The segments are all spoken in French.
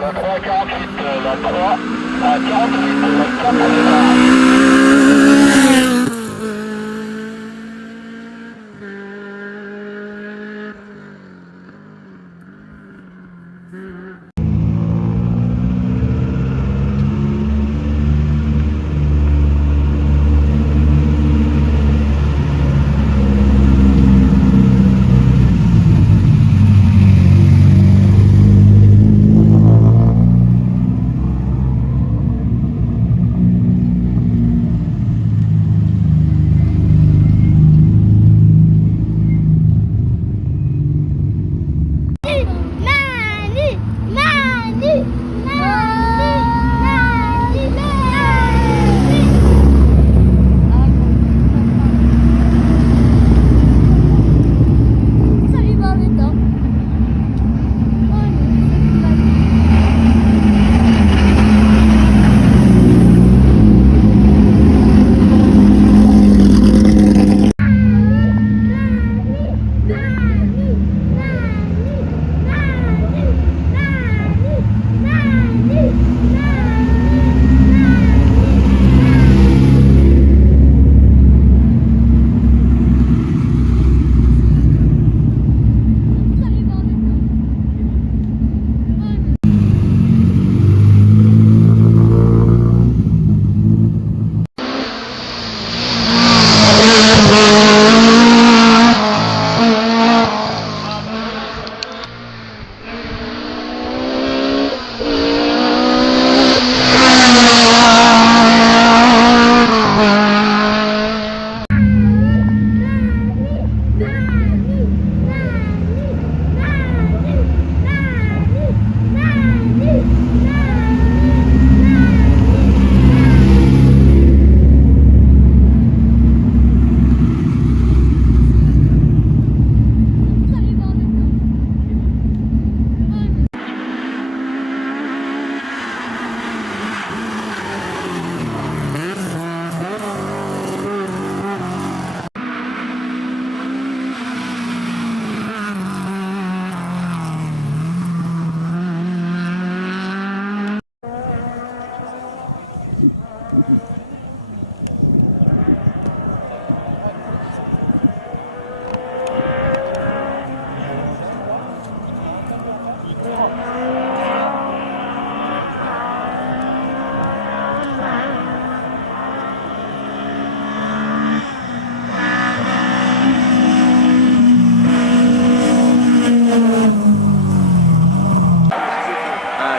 La 3 à 48, la 3 à 48, la 4 à départ.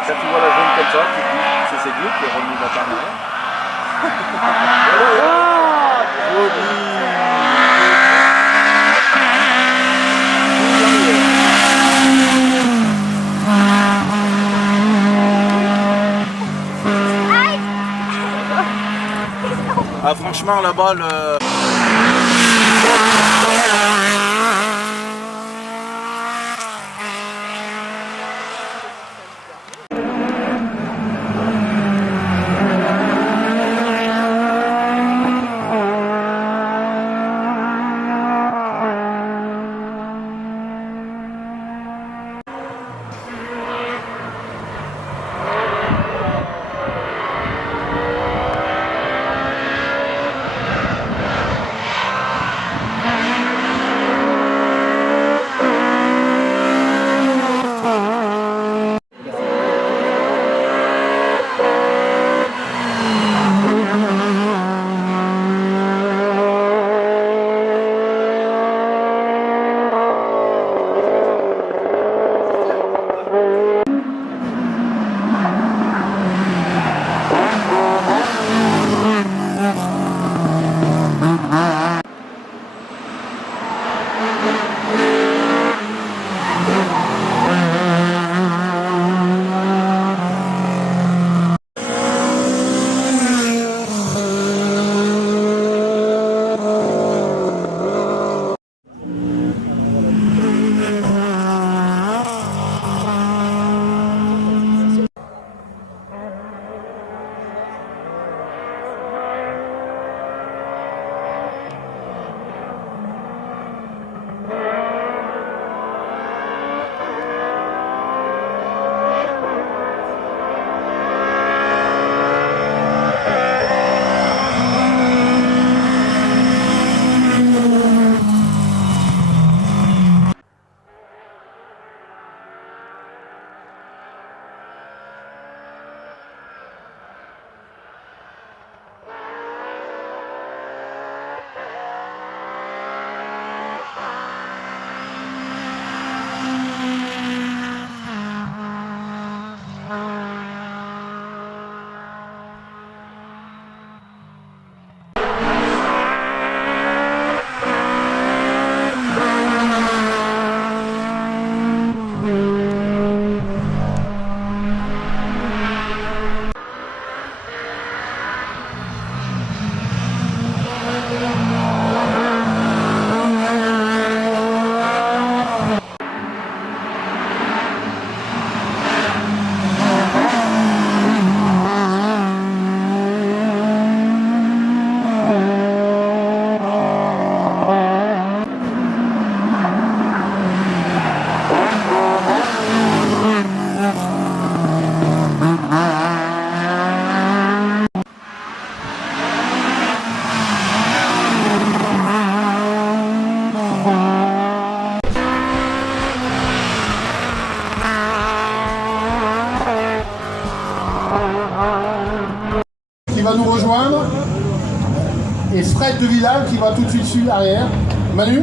Quand tu vois la zone comme ça, tu te dis c'est Dieu qui est revenu dans ta main. Ah, franchement là-bas le... va nous rejoindre. Et Fred de Villal qui va tout de suite suivre arrière. Manu?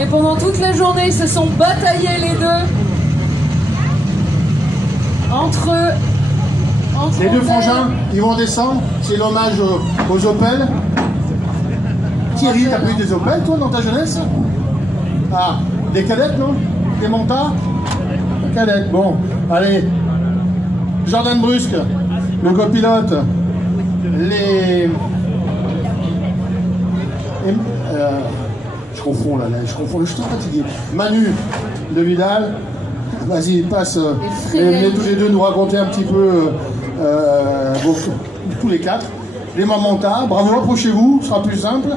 Et pendant toute la journée, ils se sont bataillés les deux. Entre Les deux frangins, ils vont descendre. C'est l'hommage aux Opel. Thierry, t'as pas eu des Opel, toi, dans ta jeunesse? Ah, des cadettes, non? Des montards? Cadettes, bon. Allez. Jordan Brusque, le copilote. Je confonds là, je confonds, je suis trop fatigué. Manu de Vidal, vas-y, passe. Venez tous les deux nous raconter un petit peu tous les quatre. Les Mamantas, bravo, approchez-vous, ce sera plus simple.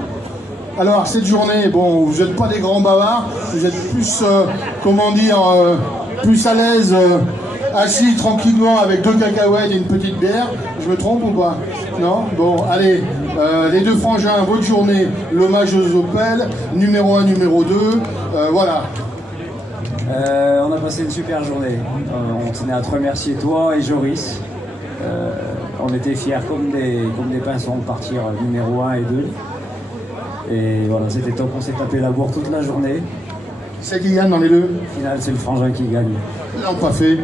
Alors, cette journée, bon, vous n'êtes pas des grands bavards, vous êtes plus, comment dire, plus à l'aise, assis tranquillement avec 2 cacahuètes et une petite bière. Je me trompe ou pas? Non? Bon, allez, les deux frangins, votre journée, l'hommage aux Opel, numéro 1, numéro 2, voilà. On a passé une super journée. On tenait à te remercier, toi et Joris. On était fiers comme des pinsons de partir numéro 1 et 2. Et voilà, c'était top. On s'est tapé la bourre toute la journée. C'est qui gagne dans les deux? Au final, c'est le frangin qui gagne. Ils l'ont pas fait.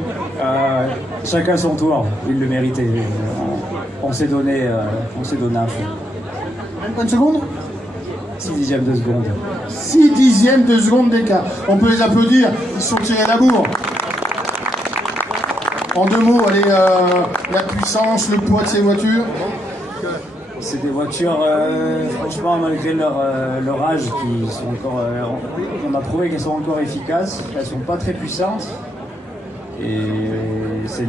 Chacun son tour, il le méritait. On s'est donné à fond. Même pas une seconde? 6 dixièmes de seconde. 6 dixièmes de seconde d'écart. On peut les applaudir, ils se sont tirés à la bourre. En 2 mots, allez, la puissance, le poids de ces voitures. C'est des voitures, franchement, malgré leur âge, qui sont encore, on a prouvé qu'elles sont encore efficaces. Elles sont pas très puissantes. Et c'est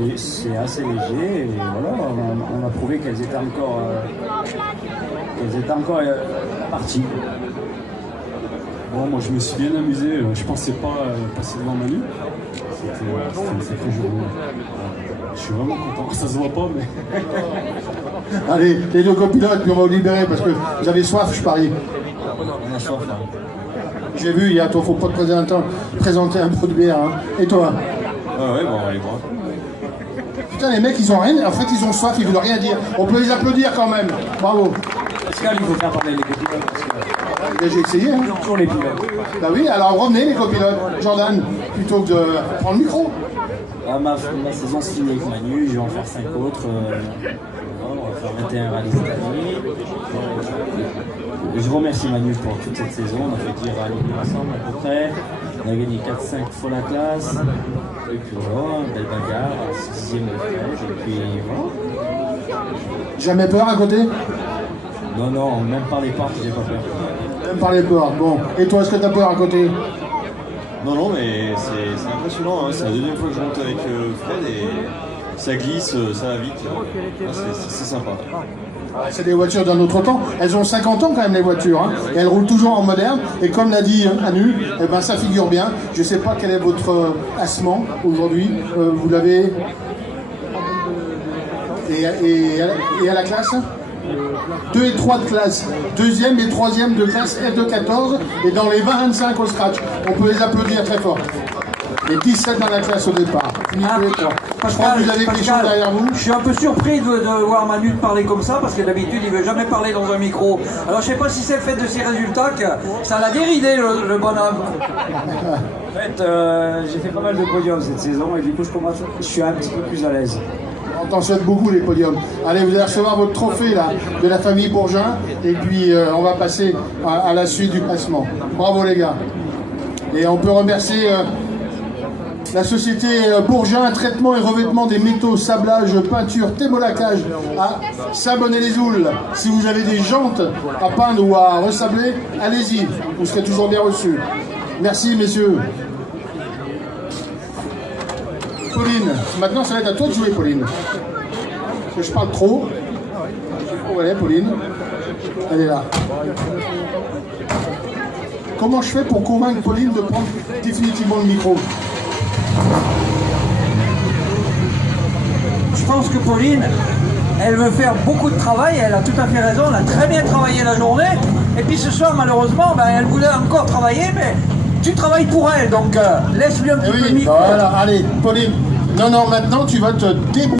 assez léger. Et voilà, on a prouvé qu'elles étaient encore parties. Bon, moi je me suis bien amusé, je pensais pas passer devant Manu. C'était une sacrée journée. Je suis vraiment content, ça se voit pas mais... Allez, les deux copilotes, puis on va vous libérer parce que vous avez soif, je parie. On a soif là. J'ai vu, toi, faut pas te présenter un pot de bière. Hein. Et toi? Ah ouais, bon, on va aller voir. Putain, les mecs, ils ont rien. En fait, ils ont soif, ils veulent rien dire. On peut les applaudir quand même. Bravo. Pascal, il faut faire parler les copilotes. J'ai essayé. Hein. Toujours les pilotes. Bah oui, alors revenez les copilotes. Jordan, plutôt que de prendre le micro. Ma saison se finit avec Manu, je vais en faire 5 autres. On va faire 21 rallyes cette année. Je remercie Manu pour toute cette saison. On a fait 10 rallyes ensemble à peu près. On a gagné 4-5 fois la classe. Et puis voilà, belle bagarre, 6e de fraîche. Et puis voilà. Jamais peur à côté? Non, même par les portes, j'ai pas peur. Même par les portes. Bon. Et toi, est-ce que t'as peur à côté? Non, mais c'est impressionnant, hein. C'est la deuxième fois que je monte avec Fred et ça glisse, ça va vite. C'est sympa. C'est des voitures d'un autre temps. Elles ont 50 ans quand même les voitures. Hein. Et elles roulent toujours en moderne. Et comme l'a dit Anu, eh ben, ça figure bien. Je ne sais pas quel est votre classement aujourd'hui. Vous l'avez... Et à la classe 2 et 3 de classe. 2e et 3e de classe F214. Et dans les 20-25 au scratch. On peut les applaudir très fort. Et 17 dans la classe au départ. Fini tous les trois. Je crois que vous avez quelque chose derrière vous. Je suis un peu surpris de voir Manu parler comme ça, parce que d'habitude il ne veut jamais parler dans un micro. Alors je ne sais pas si c'est le fait de ses résultats que ça l'a déridé le bonhomme. En fait, j'ai fait pas mal de podiums cette saison et du coup je suis un petit peu plus à l'aise. On t'en souhaite beaucoup les podiums. Allez, vous allez recevoir votre trophée là, de la famille Bourgin. Et puis on va passer à la suite du classement. Bravo les gars. Et on peut remercier... la société Bourgin, traitement et revêtement des métaux, sablage, peinture, témolacage à Sabonnet-les-Oules. Si vous avez des jantes à peindre ou à ressabler, allez-y, vous serez toujours bien reçus. Merci messieurs. Pauline, maintenant ça va être à toi de jouer Pauline. Parce que je parle trop. Voilà Pauline, elle est là. Comment je fais pour convaincre Pauline de prendre définitivement le micro? Je pense que Pauline, elle veut faire beaucoup de travail, elle a tout à fait raison, elle a très bien travaillé la journée, Et puis ce soir, malheureusement, ben, elle voulait encore travailler, mais tu travailles pour elle, donc laisse-lui un petit peu le Oui, micro. voilà, allez, Pauline. Non, maintenant tu vas te débrouiller.